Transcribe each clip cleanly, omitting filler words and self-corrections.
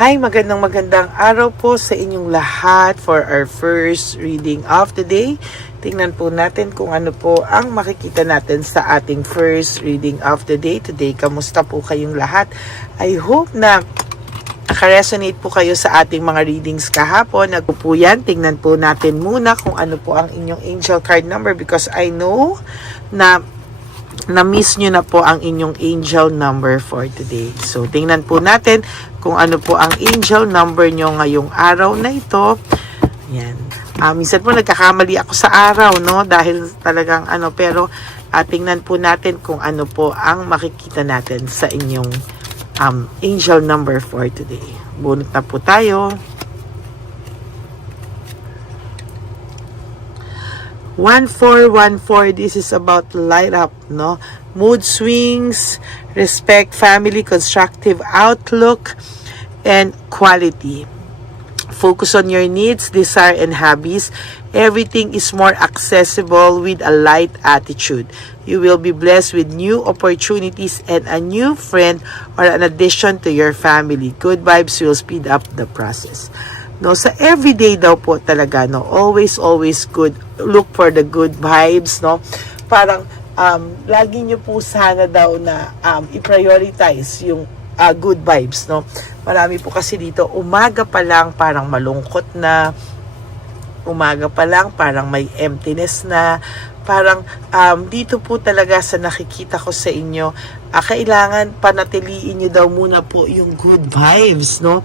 Hi, magandang araw po sa inyong lahat for our first reading of the day. Tingnan po natin kung ano po ang makikita natin sa ating first reading of the day. Today, kamusta po kayong lahat? I hope na nakaresonate po kayo sa ating mga readings kahapon. Nagpo yan. Tingnan po natin muna kung ano po ang inyong angel card number because I know na na-miss nyo na po ang inyong angel number for today. So, tingnan po natin kung ano po ang angel number nyo ngayong araw na ito. Yan. Minsan po nagkakamali ako sa araw, no? Dahil talagang pero tingnan po natin kung ano po ang makikita natin sa inyong angel number for today. Bunot na po tayo. 1414, this is about light up, no? Mood swings, respect, family, constructive outlook, and quality. Focus on your needs, desire, and hobbies. Everything is more accessible with a light attitude. You will be blessed with new opportunities and a new friend or an addition to your family. Good vibes will speed up the process. No, sa everyday daw po talaga, no, always good. Look for the good vibes, no. Parang lagi niyo po sana daw na i-prioritize yung good vibes, no. Marami po kasi dito umaga pa lang parang malungkot na, umaga pa lang parang may emptiness na, parang dito po talaga sa nakikita ko sa inyo, kailangan panatiliin niyo daw muna po yung good vibes, no.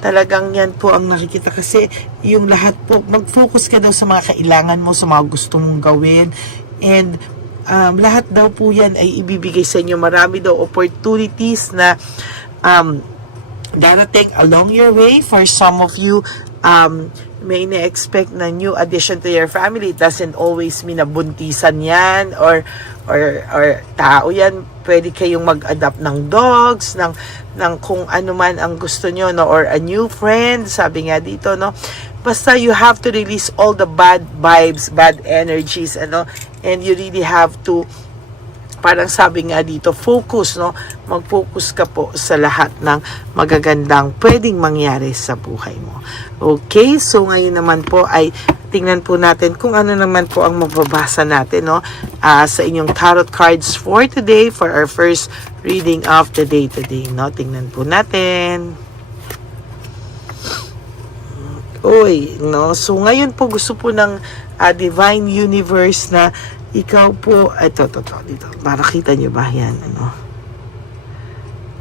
Talagang yan po ang nakikita kasi yung lahat po, mag-focus ka daw sa mga kailangan mo, sa mga gusto mong gawin, and lahat daw po yan ay ibibigay sa inyo. Marami daw opportunities na darating along your way. For some of you, may na-expect na new addition to your family. It doesn't always mean na buntisan yan or tao yan. Pwede kayong mag-adapt ng dogs, ng kung ano man ang gusto nyo, no? Or a new friend, sabi nga dito, no? Basta you have to release all the bad vibes, bad energies, and you really have to, parang sabi nga dito, focus, no? Mag-focus ka po sa lahat ng magagandang pwedeng mangyari sa buhay mo. Okay, so ngayon naman po ay tingnan po natin kung ano naman po ang mababasa natin, no? Sa inyong tarot cards for today, for our first reading of the day today, no? Tingnan po natin. Uy, no? So ngayon po gusto po ng Divine Universe na ikaw po, ito, dito, para kita nyo ba yan,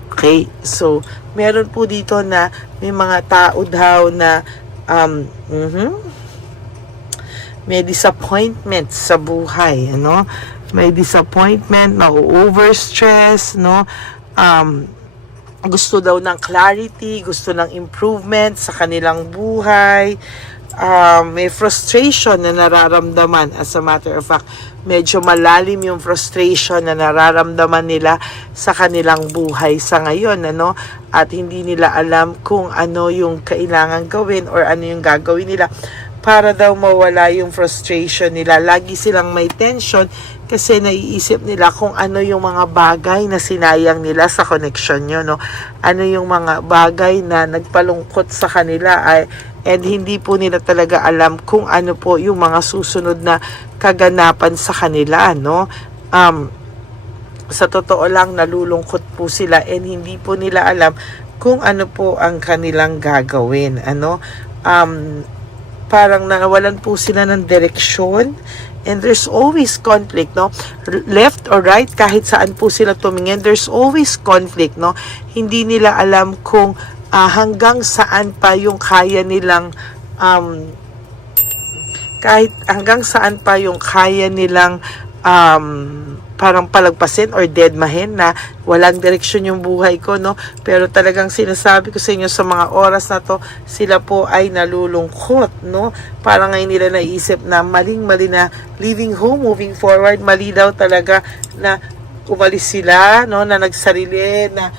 Okay, so, meron po dito na may mga tao daw na, may disappointment sa buhay, May disappointment, na-overstress, gusto daw ng clarity, gusto ng improvement sa kanilang buhay, may frustration na nararamdaman. As a matter of fact, medyo malalim yung frustration na nararamdaman nila sa kanilang buhay sa ngayon, at hindi nila alam kung ano yung kailangan gawin or ano yung gagawin nila para daw mawala yung frustration nila. Lagi silang may tension kasi naiisip nila kung ano yung mga bagay na sinayang nila sa connection nyo, ano yung mga bagay na nagpalungkot sa kanila, and hindi po nila talaga alam kung ano po yung mga susunod na kaganapan sa kanila, sa totoo lang, nalulungkot po sila and hindi po nila alam kung ano po ang kanilang gagawin, parang nawalan po sila ng direksyon, and there's always conflict, left or right, kahit saan po sila tumingin, there's always conflict, hindi nila alam kung hanggang saan pa yung kaya nilang kahit hanggang saan pa yung kaya nilang parang palagpasin or deadmahin na walang direksyon yung buhay ko, pero talagang sinasabi ko sa inyo sa mga oras na to, sila po ay nalulungkot, parang ngayon nila naisip na maling-mali na leaving home, moving forward, mali daw talaga na umalis sila, na nagsarili, na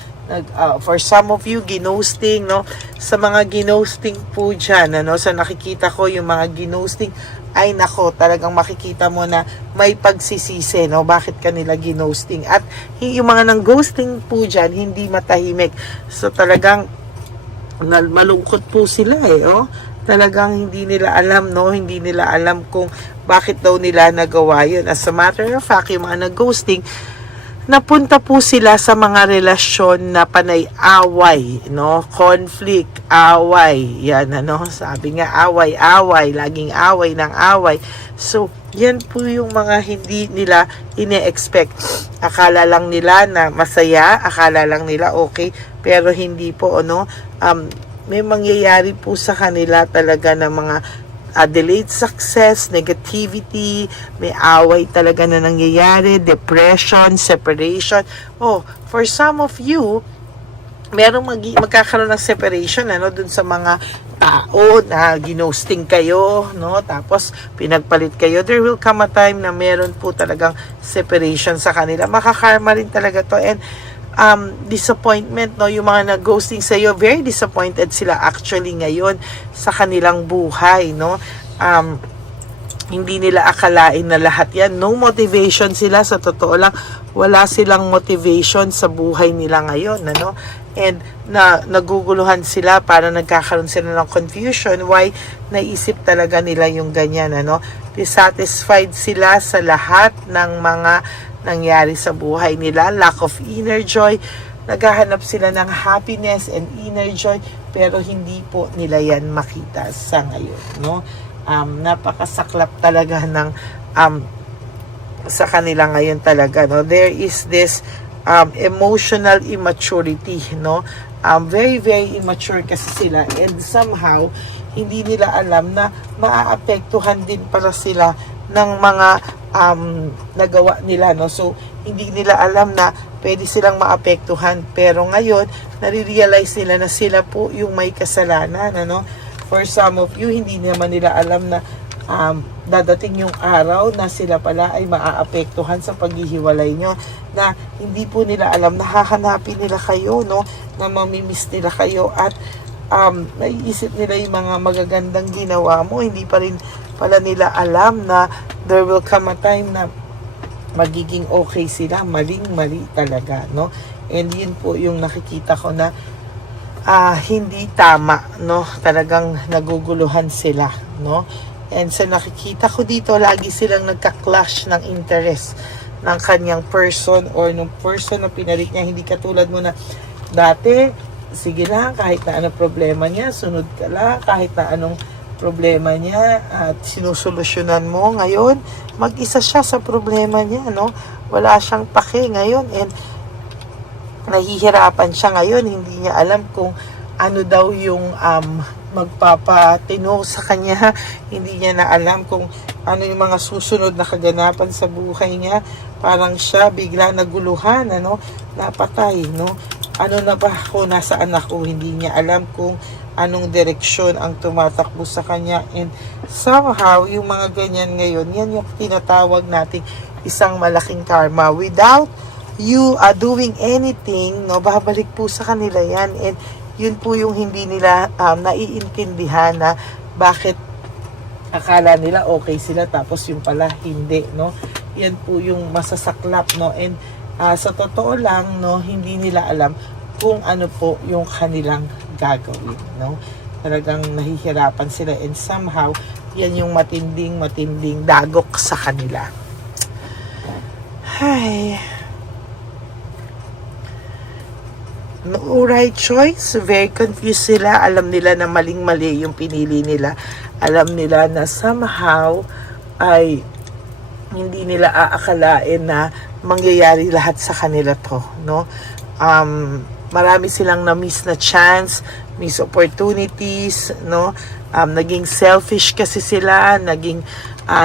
for some of you, ginosting, sa mga ginosting po dyan, sa nakikita ko yung mga ginosting, ay nako, talagang makikita mo na may pagsisisi, bakit kanila ginosting. At yung mga nang ghosting po dyan, hindi matahimik. So talagang malungkot po sila oh. Talagang hindi nila alam, no? Hindi nila alam kung bakit daw nila nagawa yun. As a matter of fact, yung mga nag-ghosting, napunta po sila sa mga relasyon na panay-away, no? Conflict, away. Yan, ano? Sabi nga, away-away. Laging away ng away. So, yan po yung mga hindi nila ine-expect. Akala lang nila na masaya, akala lang nila okay, pero hindi po, ano? May mangyayari po sa kanila talaga ng mga delayed success, negativity, may away talaga na nangyayari, depression, separation. Oh, for some of you, merong magkakaroon ng separation, ano, dun sa mga tao na ginosting kayo, no? Tapos pinagpalit kayo. There will come a time na meron po talagang separation sa kanila. Makakarma rin talaga to, and disappointment, no? Yung mga nag-ghosting sa iyo, very disappointed sila actually ngayon sa kanilang buhay, no? Hindi nila akalain na lahat yan. No motivation sila, sa totoo lang. Wala silang motivation sa buhay nila ngayon, ano? And naguguluhan sila, para nagkakaroon sila ng confusion. Why? Naisip talaga nila yung ganyan, ano? Dissatisfied sila sa lahat ng mga nangyari sa buhay nila. Lack of inner joy. Naghahanap sila ng happiness and inner joy, pero hindi po nila yan makita sa ngayon, no? Napakasaklap talaga ng sa kanila ngayon talaga, no? There is this emotional immaturity, no? Very immature kasi sila, and somehow hindi nila alam na maaapektuhan din para sila ng mga nagawa nila, no? So hindi nila alam na pwede silang maapektuhan, pero ngayon nare-realize nila na sila po yung may kasalanan, ano? For some of you, hindi naman nila alam na dadating yung araw na sila pala ay maaapektuhan sa paghihiwalay nyo, na hindi po nila alam na hahanapin nila kayo, no? Na mamimiss nila kayo, at naiisip nila yung mga magagandang ginawa mo. Hindi pa rin pala nila alam na there will come a time na magiging okay sila. Maling-mali talaga, no? And yun po yung nakikita ko na hindi tama, no? Talagang naguguluhan sila, no? And sa nakikita ko dito, lagi silang nagka-clash ng interest ng kanyang person or nung person na pinalit niya. Hindi katulad mo na dati, sige lang, kahit na anong problema niya, sunod ka lang, kahit na anong problema niya at sinusolusyonan mo. Ngayon, mag-isa siya sa problema niya, no? Wala siyang pake ngayon, and nahihirapan siya ngayon. Hindi niya alam kung ano daw yung magpapatino sa kanya. Hindi niya na alam kung ano yung mga susunod na kaganapan sa buhay niya. Parang siya bigla naguluhan, ano? Napatay, no? Ano na ba ako? Nasaan ako? Hindi niya alam kung anong direksyon ang tumatakbo sa kanya. And somehow, yung mga ganyan ngayon, yan yung tinatawag nating isang malaking karma. Without you doing anything, no, babalik po sa kanila yan. And yun po yung hindi nila naiintindihan, na bakit akala nila okay sila tapos yung pala hindi, no? Yan po yung masasaklap, no? And sa totoo lang, no, hindi nila alam kung ano po yung kanilang gagawin, no? Talagang nahihirapan sila, and somehow yan yung matinding dagok sa kanila. Hi. No right choice. Very confused sila. Alam nila na maling-mali yung pinili nila. Alam nila na somehow ay hindi nila aakalain na mangyayari lahat sa kanila to, no? Marami silang na-miss na chance, miss opportunities, no? Naging selfish kasi sila, naging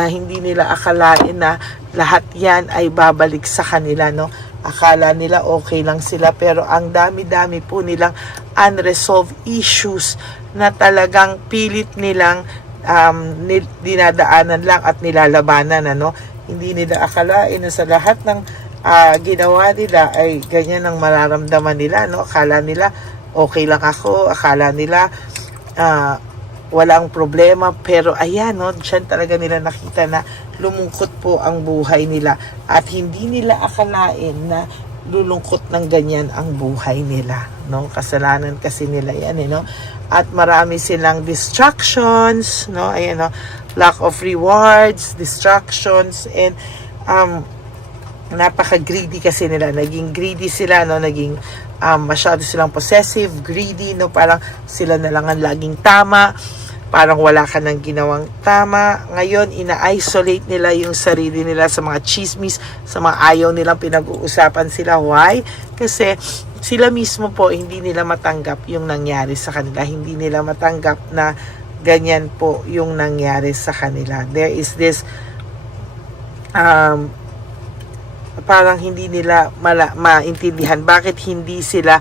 hindi nila akalain na lahat yan ay babalik sa kanila, no? Akala nila okay lang sila, pero ang dami-dami po nilang unresolved issues na talagang pilit nilang dinadaanan lang at nilalabanan, ano? Hindi nila akalain na sa lahat ng ginawa nila ay ganyan ang mararamdaman nila, no? Akala nila okay lang ako, akala nila walang problema, pero ayan, no, dyan talaga nila nakita na lumungkot po ang buhay nila, at hindi nila akalain na lulungkot ng ganyan ang buhay nila, no? Kasalanan kasi nila yan, no? At marami silang distractions, no? Ayan, no? Lack of rewards, distractions, and napaka-greedy kasi nila. Naging greedy sila, no? Naging masyado silang possessive, greedy, no? Parang sila na lang ang laging tama. Parang wala ka nang ginawang tama. Ngayon, ina-isolate nila yung sarili nila sa mga chismis, sa mga ayaw nilang pinag-uusapan sila. Why? Kasi sila mismo po, hindi nila matanggap yung nangyari sa kanila. Hindi nila matanggap na ganyan po yung nangyari sa kanila. There is this parang hindi nila maintindihan bakit hindi sila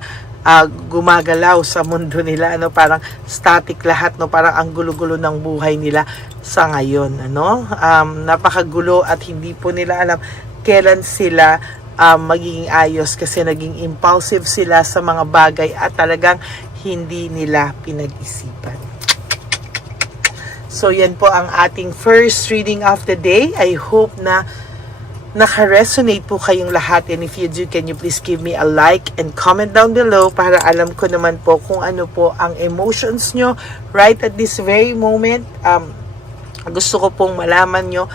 gumagalaw sa mundo nila, ano, parang static lahat, no, parang ang gulo-gulo ng buhay nila sa ngayon, ano, napakagulo at hindi po nila alam kailan sila magiging ayos kasi naging impulsive sila sa mga bagay at talagang hindi nila pinag-isipan. So yan po ang ating first reading of the day. I hope na naka-resonate po kayong lahat, and if you do, can you please give me a like and comment down below para alam ko naman po kung ano po ang emotions nyo right at this very moment. Gusto ko pong malaman nyo,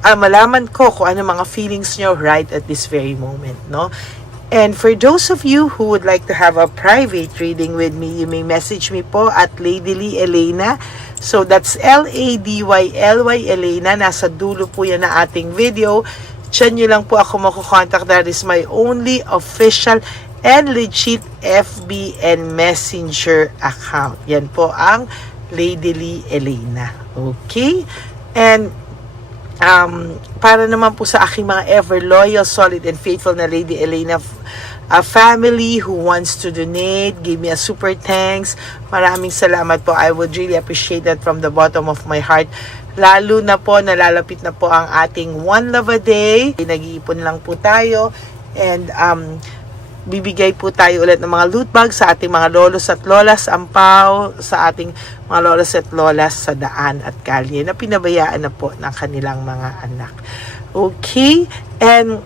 malaman ko kung ano mga feelings nyo right at this very moment, no? And for those of you who would like to have a private reading with me, you may message me po at Lady Lee Elena. So that's LADYLY Elena. Nasa dulo po yan na ating video. Diyan nyo lang po ako makukontak. That is my only official and legit FB and Messenger account. Yan po ang Lady Lee Elena. Okay? And para naman po sa aking mga ever loyal, solid, and faithful na Lady Elena family who wants to donate, give me a super thanks. Maraming salamat po. I would really appreciate that from the bottom of my heart. Lalo na po, nalalapit na po ang ating One Love a Day. Nag-iipon lang po tayo. And bibigay po tayo ulit ng mga loot bags sa ating mga lolos at lolas, ampaw, sa ating mga lolos at lolas sa daan at kalye na pinabayaan na po ng kanilang mga anak. Okay? And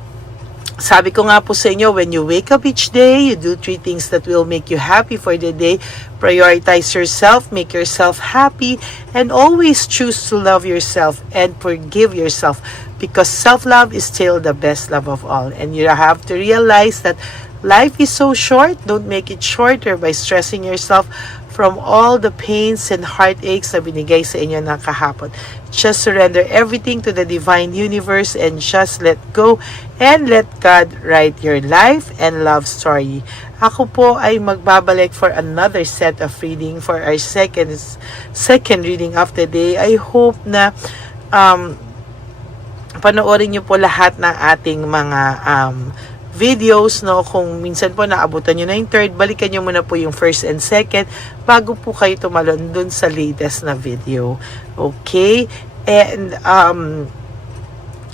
sabi ko nga po sa inyo, when you wake up each day, you do 3 things that will make you happy for the day. Prioritize yourself, make yourself happy, and always choose to love yourself and forgive yourself, because self-love is still the best love of all. And you have to realize that life is so short. Don't make it shorter by stressing yourself from all the pains and heartaches na binigay sa inyo ng kahapon. Just surrender everything to the divine universe and just let go and let God write your life and love story. Ako po ay magbabalik for another set of reading for our second reading of the day. I hope na panoorin niyo po lahat ng ating mga videos, no? Kung minsan po naabutan nyo na yung third, balikan nyo muna po yung first and second bago po kayo tumalon dun sa latest na video. Okay? And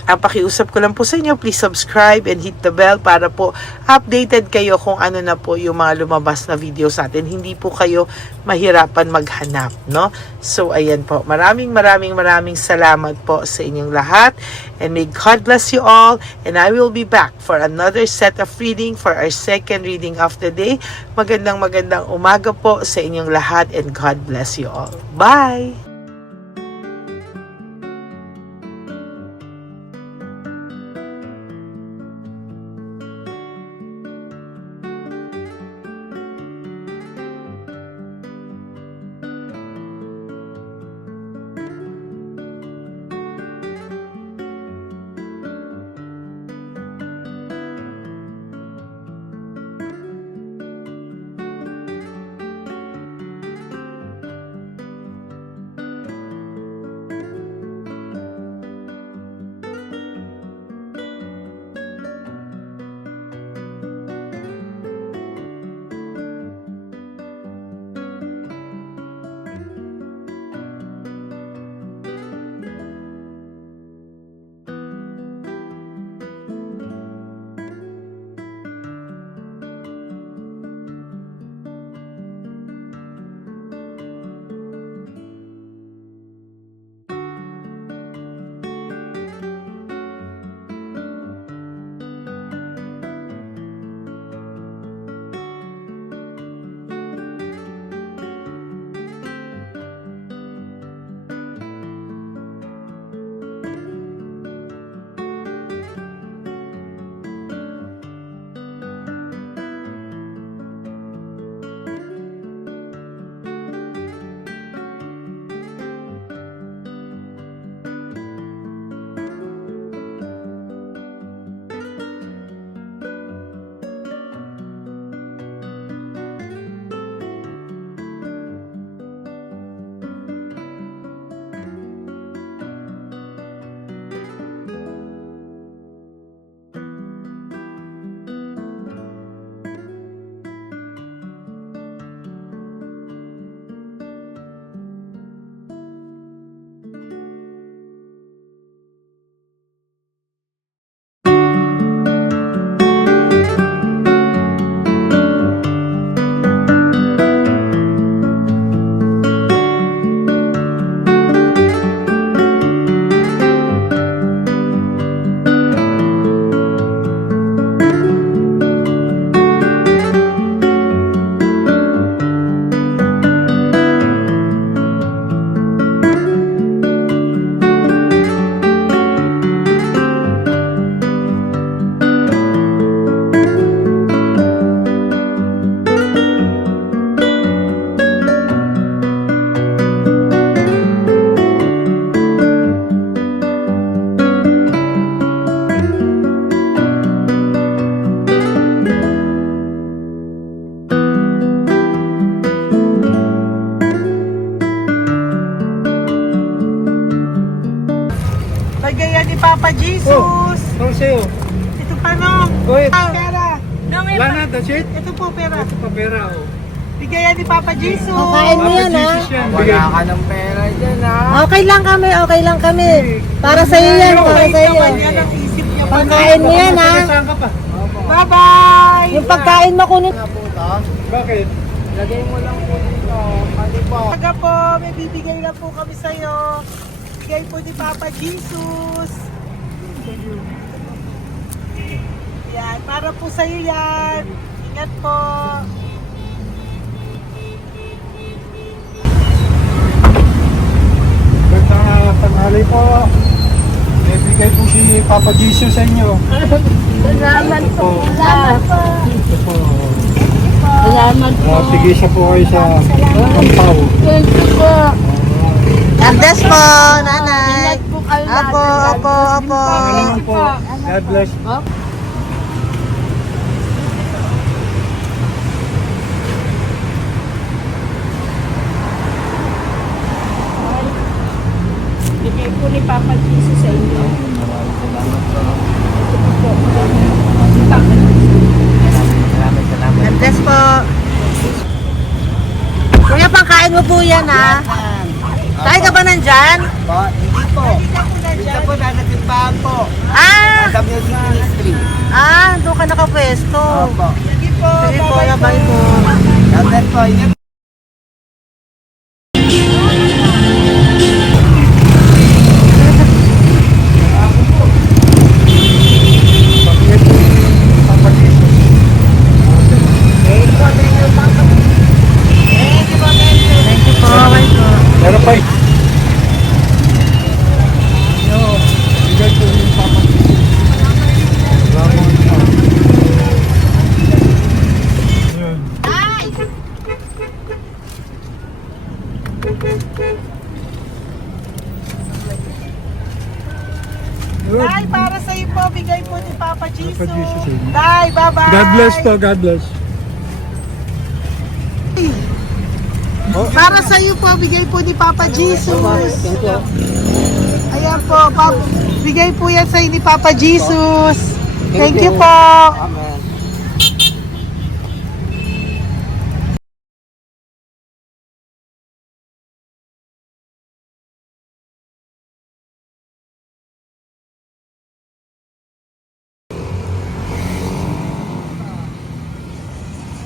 ang pakiusap ko lang po sa inyo, please subscribe and hit the bell para po updated kayo kung ano na po yung mga lumabas na videos natin. Hindi po kayo mahirapan maghanap, no? So, ayan po. Maraming salamat po sa inyong lahat. And may God bless you all. And I will be back for another set of reading for our second reading of the day. Magandang umaga po sa inyong lahat, and God bless you all. Bye! Papa Jesus. Ano sa'yo? Ito pa no. Go ahead. Pera. Wala na, that's it? Ito po pera. Ito pa pera, oh. Bigayan ni Papa Jesus. Kain mo yan, ha? Jesus yan, bigay. Wala ka ng pera dyan, ha? Okay lang kami, okay lang kami. Para sa iyo yan, para sa iyo. Naman yan ang isip niya pa. Pagkain mo yan, ha? Saan ka pa? Bye-bye. Yung pagkain mo kunin. Nga po to. Bakit? Lagay mo lang po dito. Pati po. Taga po, may bibigay lang po kami sa'yo. Bigay po ni Papa Jesus. Yan, para po sa'yo yan. Ingat po. Magandang tanghali po. May bigay po si Papa Jesus sa inyo. Salamat po. Salamat po. Ito po. Salamat po. Sige siya po kayo sa Ampaw. Thank you po. God bless po, nanay. Ingat po kayo lahat. Apo, apo, apo. Pangalaman po. God bless. Bigay po ni Papa Jesus sa inyo. Salamat. God bless po. Kuya, pangkain mo po yan, ha? Kain ka ba nandyan? Po, hindi po. Dito po, nasa timbahan po. Ah! Sa music ministry. Doon ka nakapwesto. Opo. Sige po, bye po. God bless po. Ingat. Pagkakit po si Papa Jesus. Thank you po, bye po. Meron pa eh. Yo, bigay po ni Papa Jesus. Ramon pa. Yun. Yun. Tay, para sa iyo po, bigay po ni Papa Jesus. Papa Jesus, eh. Tay, bye-bye. God bless po, God bless. Para sa iyo po, bigay po ni Papa Jesus. Ayan po, bigay po yan sa iyo ni Papa Jesus. Thank you po. Amen.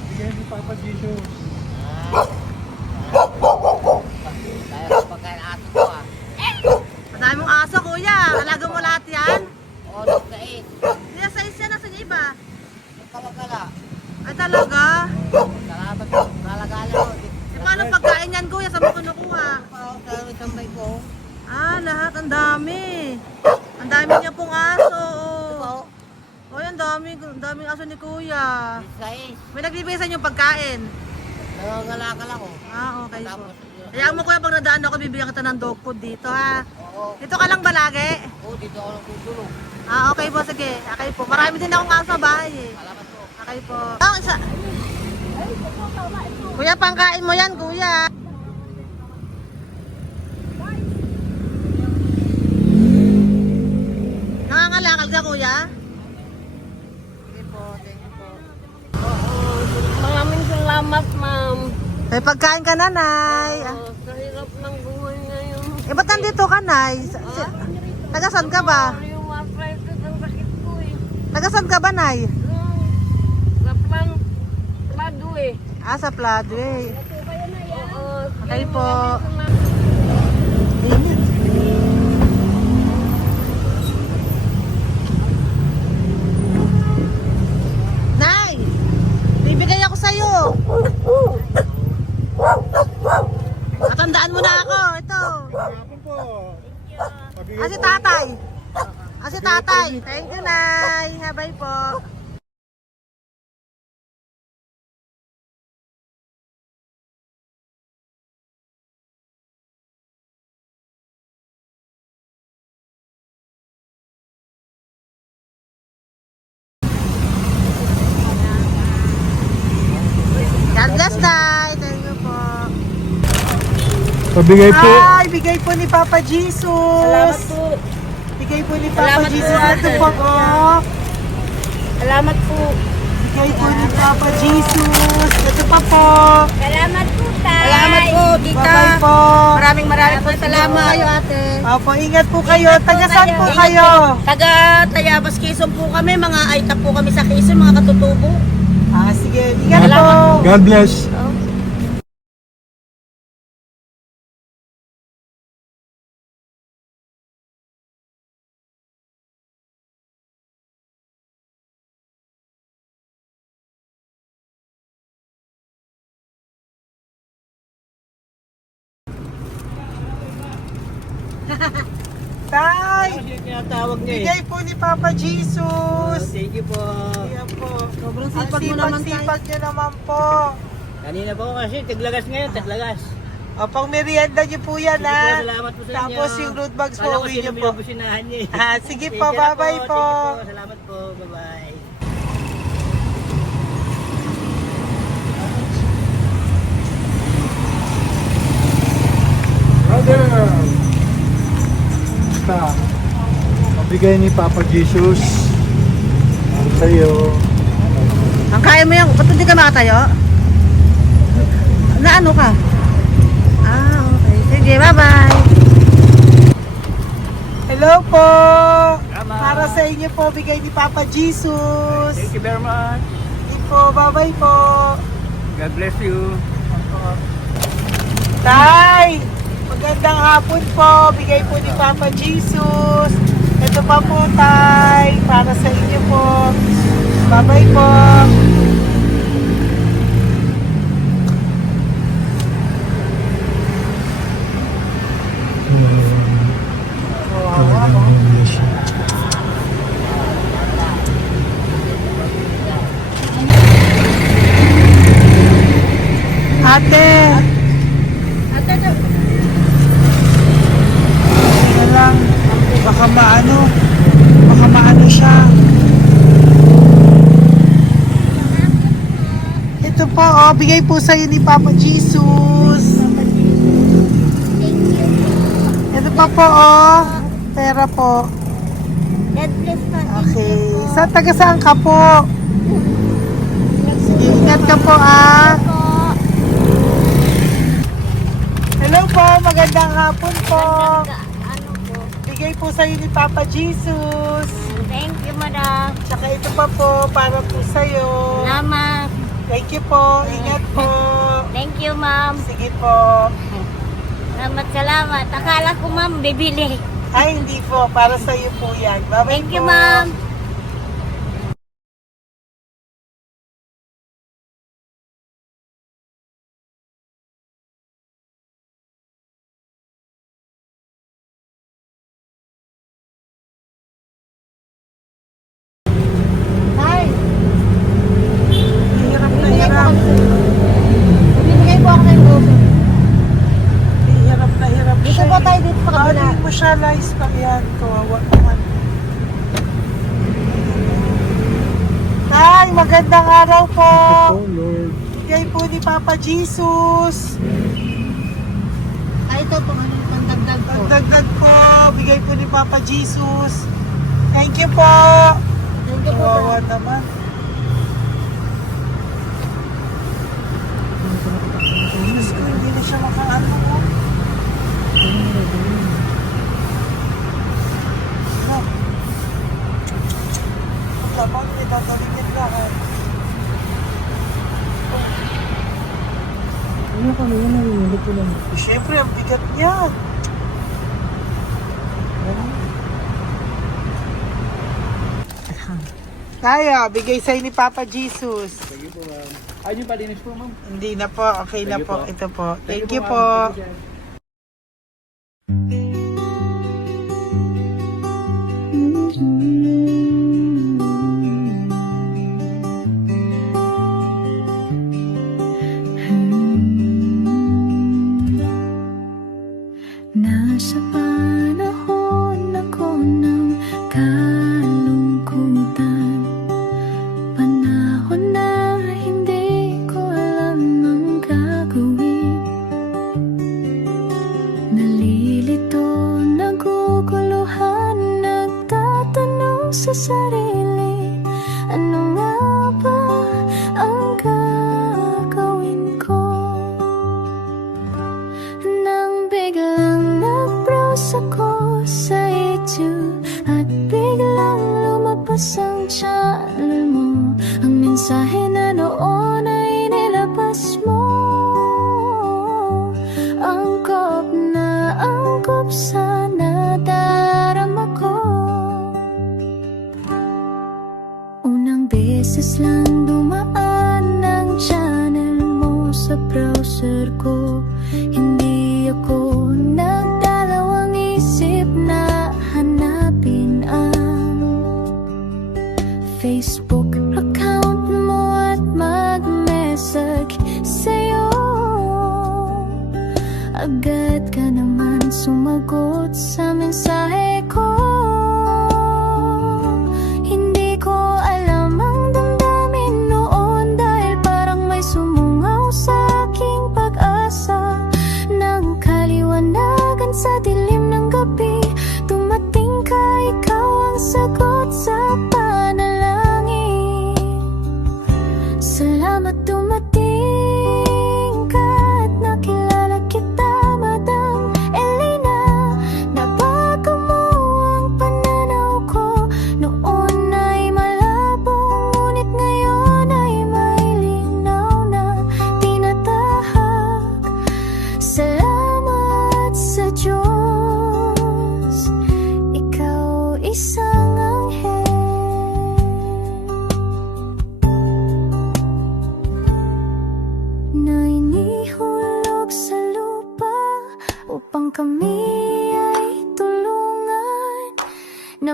Bigay ni Papa Jesus. Kaya pagkain ato ko, ha? Madami mong aso, kuya. Alaga mo lahat yan. O, nagkait. Hindi sa isya, nasa iba. Kalagala. Ay talaga. Salamat po. Kalagala ko. E paano pagkain yan, kuya? Saan mo kinukuha? Sa tambay ko. Lahat. Ang dami. Ang dami niya pong aso. Oh, ang daming aso ni kuya. Sais. May nagbibigay sa inyo pagkain. Nangangalakal ako. Okay po. Tapos, Hayaan mo kuya, pag nadaan ako, bibigyan kita ng dog food dito, ha? oo. Dito ka lang ba lagi? Dito ako nagtutulong. Okay po, sige. Okay po. Marami din akong aso sa bahay, eh. Salamat po. Okay po. Kuya, pangkain mo yan, kuya. Nangangalakal ka, kuya? Sige po, thank you po. Maraming salamat, ma'am. May pagkain ka, nanay. Sa hirap ng buhay ngayon. Ba't nandito ka, nay? Tagasan ka ba? Yung arthritis ang sakit ko eh. Tagasan ka ba, nay? Sa plado eh. Sa Pladway. Oo. Okay po. Nay! Bibigay ako sa'yo. Matandaan mo na ako. Ito. Ako po. Si tatay. Si tatay. Thank you, Nay. Habay po. God bless, Tay. Thank you po. Pabigay po. Bigay po ni Papa Jesus. Salamat po. Bigay po ni Papa Salamat po, Jesus. ate. Ito po, oh. Salamat po. Bigay po ni Papa Jesus. Ito pa po. Salamat po, Tay. Salamat po, tita. Bye-bye po. Maraming po salamat. Kayo, ate. Opo, ingat po kayo. Taga saan po Ingat kayo? Taga Tayabas, Quezon po kami. Mga Aita po kami sa Quezon, mga katutubo. Sige, ingat po. Salamat God bless. Tay, Tinatawag niya bigay po ni Papa Jesus. Thank you po. Ayan po. Sobrang Ang sipag mo naman, Tay. sipag niyo naman po. Kanina po kasi, taglagas ngayon, taglagas. O, pang merienda niyo po yan, Sige po, ha? salamat po sa inyo. Tapos yung road bags po, Kala ko uwi sino niyo po. binubusinahan niya eh. Sige Thank po, you na bye-bye po. Thank you po, salamat po, bye-bye. Brother, basta, mabigay ni Papa Jesus sa'yo. Ang kaya mo yan. Ba't hindi ka makatayo? Na ano ka? Okay. Sige, bye-bye. Hello po. Tama. Para sa inyo po, bigay ni Papa Jesus. Thank you very much. Sige po, bye-bye po. God bless you. Tay, magandang hapon po. Bigay po ni Papa Jesus. Ito pa po, Tay. Para sa inyo po. Bye-bye po. Ate. Ito lang. Baka maano siya. Ito po, bigay po sa'yo ni Papa Jesus. Ito pa po, pera po. God bless po. Okay. Taga saan ka po? Sige, ingat ka po, Hello po, magandang hapon po. Ano po? Bigay po sa'yo ni Papa Jesus. Thank you, madam. Tsaka ito pa po, para po sa'yo. Salamat. Thank you po, ingat po. Thank you, ma'am. Sige po. Salamat. Akala ko, ma'am, bibili. Ay, hindi po, para sa'yo po yan. Bye-bye Thank you, po. ma'am. Tay, Hirap na hirap. bibigay po ako ng puso. Hirap Dito siya. po tayo, dito sa kabila. Hindi mo siya lies pa yan. Kawawa naman. Hi, magandang araw po. Oh Lord. Bigay po ni Papa Jesus. Ito po, ano yung pangdagdag po. Dagdag po, bigay po ni Papa Jesus. Thank you po. Thank you po, Kawawa naman. Diyos ko, hindi na siya makaano. Ano? Pagkabang, may tatawin lahat. Ano kami yun ang hindi ko lang. Siyempre, ang bigat niyan. Kaya, bigay sa'yo ni Papa Jesus. Thank you po, ma'am. Ay, yung palinis po, ma'am. Hindi na po, okay na Thank you po. po. Ito po. Thank you ma'am. po. Thank you, sir. Nasa panahon ako ng kalungkutan, panahon na hindi ko alam ang gagawin. sa sarili, ano nga ba ang gagawin ko? Nang biglang nag-browse ako sa YouTube at biglang lumabas ang channel mo, ang mensahe na noon ay nilabas mo. Angkop sa nadarama ko. Unang beses lang dumaan ang channel mo sa browser ko. Hindi ako nagdalawang isip na hanapin ang Facebook account mo at mag-message sa'yo. Agad ka naman sumagot sa mensahe ko. Hindi ko alam ang damdamin noon, dahil parang may sumungaw sa aking pag-asa. Nang kaliwanagan sa dilim ng gabi, dumating ka, ikaw ang sagot sa panalangin. Salamat dumating ka at nakilala kita, Madam Elena. Nabago mo ang pananaw ko. Noon ay malabo, ngunit ngayon ay may linaw na tinatahak. Salamat sa Diyos, ikaw isang anghel na inihulog sa lupa upang kami ay tulungan na